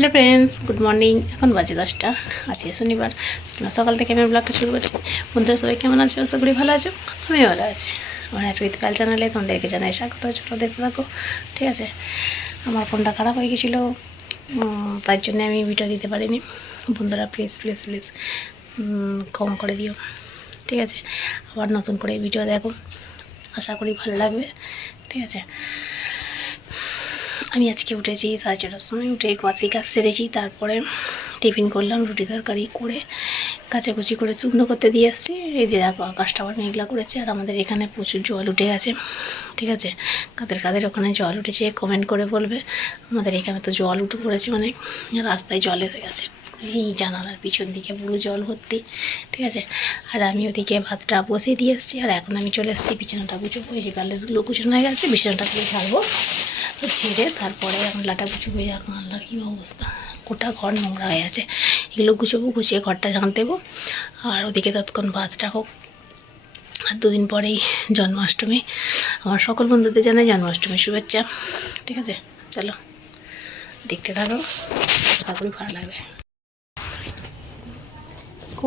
Hello friends, good morning. এখন বাজে 10টা। আজকে শনিবার সকাল থেকে আমি ব্লগটা শুরু করছি। বন্ধুরা সবাই কেমন আছো? আশা করি ভালো আছো। আমি ভালো আছি। আমার উইথ কাল চ্যানেলে তোমাদেরকে জানাই স্বাগত। চলো দেখতে থাকো, ঠিক আছে। আমার ফোনটা খারাপ হয়ে গেছিলো, তার জন্য আমি ভিডিও দিতে পারিনি। বন্ধুরা প্লিজ প্লিজ প্লিজ ক্ষমা করে দিও, ঠিক আছে। আবার নতুন করে ভিডিও দেখো, আশা করি ভালো লাগবে, ঠিক আছে। আমি আজকে উঠেছি 4:30টার সময়, উঠে বাসি কাজ সেরেছি। তারপরে টিফিন করলাম, রুটি তরকারি করে কাচাকুচি করে চূর্ণ করতে দিয়ে এসেছি। এই যে দেখো আকাশটা আবার মেঘলা করেছে, আর আমাদের এখানে প্রচুর জল উঠে গেছে, ঠিক আছে। কাদের কাদের ওখানে জল উঠেছে কমেন্ট করে বলবে। আমাদের এখানে তো জল উঠে পড়েছে, মানে রাস্তায় জল এসে গেছে। এই জানালার পিছন দিকে পুরো জল ভর্তি, ঠিক আছে। আর আমি ওদিকে ভাতটা বসিয়ে দিয়ে এসেছি, আর এখন আমি চলে এসেছি বিছানাটা গুছবো। এই যে ব্যালেন্সগুলো গুছানো হয়ে গেছে, বিছানাটা করে ছাড়বো, ছেড়ে তারপরে গামলাটা গুছবো। এই গামলার কী অবস্থা, গোটা ঘর নোংরা হয়ে আছে। এগুলো গুছবো, গুছিয়ে ঘরটা ঝাঁট দেবো। আর ওদিকে তৎক্ষণ ভাতটা হোক। আর দুদিন পরেই জন্মাষ্টমী। আমার সকল বন্ধুদের জানাই জন্মাষ্টমীর শুভেচ্ছা, ঠিক আছে। চলো দেখতে থাকো, আশা করি ভালো লাগবে।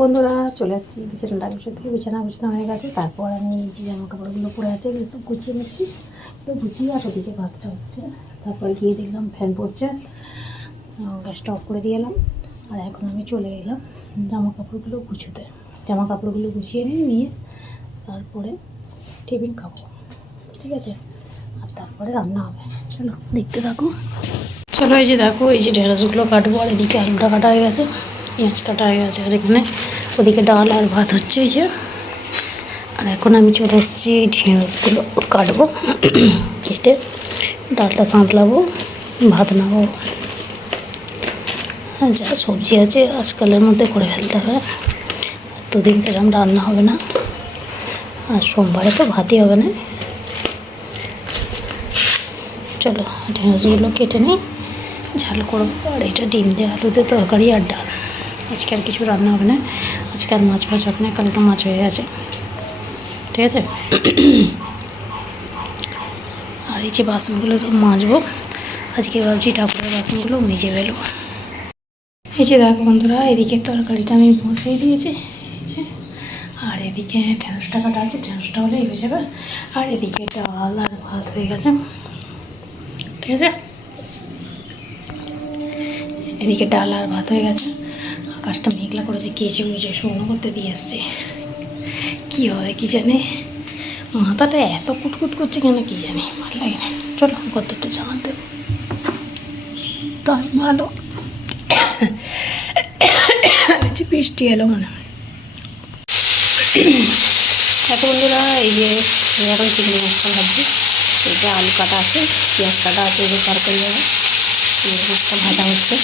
বন্ধুরা চলে আসছি বিছানাটা গুছাতে। বিছানা গুছানো হয়ে গেছে। তারপর আমি যে জামা কাপড়গুলো পরে আছে এগুলো সব গুছিয়ে নিচ্ছি। এগুলো গুছিয়ে আর ওদিকে ভাতটা হচ্ছে। তারপরে গিয়ে দেখলাম ফ্যান পড়ছে, গ্যাসটা অফ করে দিয়ে এলাম। আর এখন আমি চলে এলাম জামা কাপড়গুলো গুছোতে। জামা কাপড়গুলো গুছিয়ে নিয়ে তারপরে টিফিন খাবো, ঠিক আছে। আর তারপরে রান্না হবে। চলো দেখতে থাকো। চলো এই যে দেখো, এই যে ঢেঁড়সগুলো কাটবো। আর এদিকে আলুটা কাটা হয়ে গেছে, পেঁয়াজ কাটা হয়ে গেছে। আর এখানে ওদিকে ডাল আর ভাত হচ্ছে, এই যে। আর এখন আমি চলে এসেছি ঢেঁড়সগুলো কাটবো, কেটে ডালটা সাঁতলাবো, ভাত নামাবো। আর যা সবজি আছে আজকালের মধ্যে করে ফেলতে হবে, দুদিন সেরকম রান্না হবে না। আর সোমবারে তো ভাতই হবে না। চলো ঢেঁড়সগুলো কেটে নিই, ঝাল করবো। আর এটা ডিম দিয়ে আলুতে তরকারি আর ডাল। আজকে আর কিছু রান্না হবে না। আজকে আর মাছ ফাছ হবে না, কালকে মাছ হয়ে গেছে, ঠিক আছে। আর এই যে বাসনগুলো সব মাজবো আজকে। ভাবছি ঠাকুরের বাসনগুলো নিজে ফেলবো। এই যে দেখো বন্ধুরা, এদিকে তরকারিটা আমি বসিয়ে দিয়েছি, আর এদিকে ঢেঁড়সটা কাটা আছে, ঢেঁড়সটা হলেই হয়ে যাবে। আর এদিকে ডাল আর ভাত হয়ে গেছে, ঠিক আছে। এদিকে ডাল আর ভাত হয়ে গেছে। আকাশটা মেঘলা করেছে, কেচে উচে শুকনো করতে দিয়ে এসছে। কী হয় কি জানে, মাথাটা এত কুটকুট করছে কেন কি জানি, ভালো লাগে না। চলো কতটা জানান দেবো, তাই ভালো হচ্ছে। বৃষ্টি এলো মনে হয়। দেখো বন্ধুরা, এই যে এখন চিংড়ি মাছটা ভাবছি। এটা আলু কাটা আছে, পেঁয়াজ কাটা আছে, এই যে তরকারি হবে। চিংড়ি মাছটা ভাজা হচ্ছে,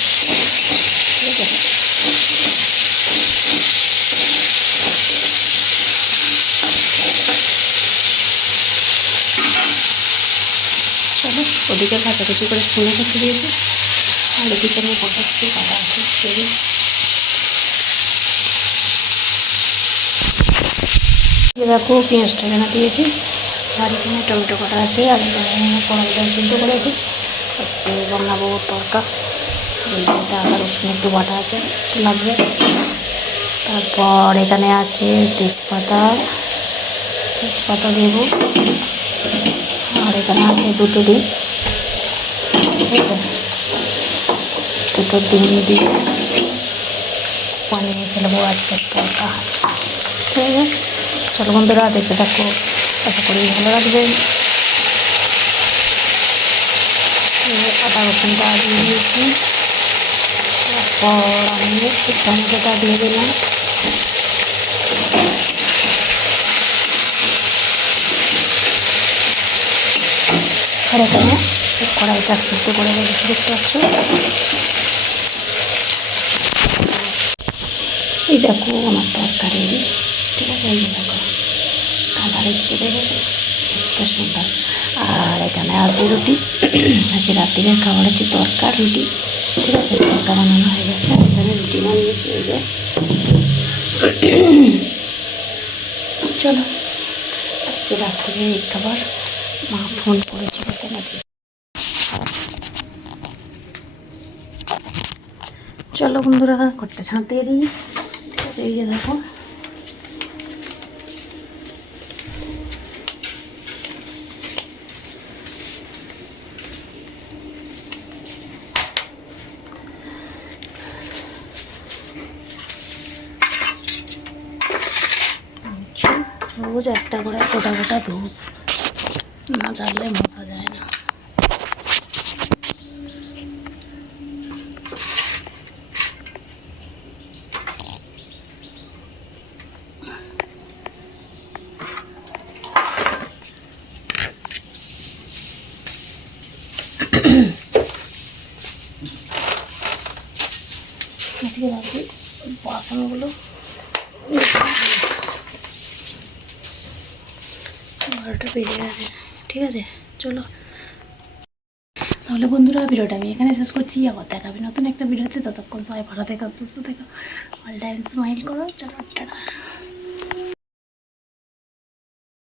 ঠিক আছে। চলো ওদিকে কাছাকাছি করে শুনে করতে দিয়েছি। আর ওদিকে আমি কষাচ্ছি, কাটা আছে সেই। দেখো পেঁয়াজটা এখানে দিয়েছি, আর এখানে টমেটো কাটা আছে, আর এখানে কড়াইটা সিদ্ধ করেছি। আজকে বানাবো তরকা। এই যে আদা রসুন একটু বাটা আছে, লাগবে। তারপর এখানে আছে তেজপাতা, তেজপাতা দেব। আর এখানে আছে দুটো ডিম, দুটো ডিম দিয়ে বানিয়ে ফেলবো আজকের তরকা, ঠিক আছে। চলো বন্ধুরা দেখতে থাকো, আশা করি ভালো লাগবে। আদা রসুনটা দিয়ে দিয়েছি, তারপর আমি একটু টমেটোটা দিয়ে দিলাম। আর এখানে কড়াইটা সিদ্ধ করে রেখেছি, দেখতে পাচ্ছ। এই দেখো আমার তরকারি, ঠিক আছে। এই দেখো কালার এসছে, দেখেছো এত সুন্দর। আর এখানে আছে রুটি, আছে রাত্রিরের খাবার, হচ্ছে তরকা রুটি, ঠিক আছে। তরকা বানানো হয়ে গেছে, আর এখানে রুটি বানিয়েছি, এই যে। চলো আজকে রাত্রিরে এই খাবার। মা ফোন করেছিল কেন দিয়ে। চলো বন্ধুরা ঘরটা ঝাঁট দিয়ে দিই। ঠিক আছে, এই যে দেখো রোজ একটা করে গোটা গোটা ধূপ না জ্বাললে মশা যায় না। আজকে ভাবছি বাসনগুলো বারোটা বেজে গেছে। ঠিক আছে, চলো তাহলে বন্ধুরা ভিডিওটা আমি এখানে শেষ করছি। আবার দেখাবে নতুন একটা ভিডিওতে। ততক্ষণ সবাই ভালো থেকো, সুস্থ থেকো, অল টাইম স্মাইল করো। চলো টাটা।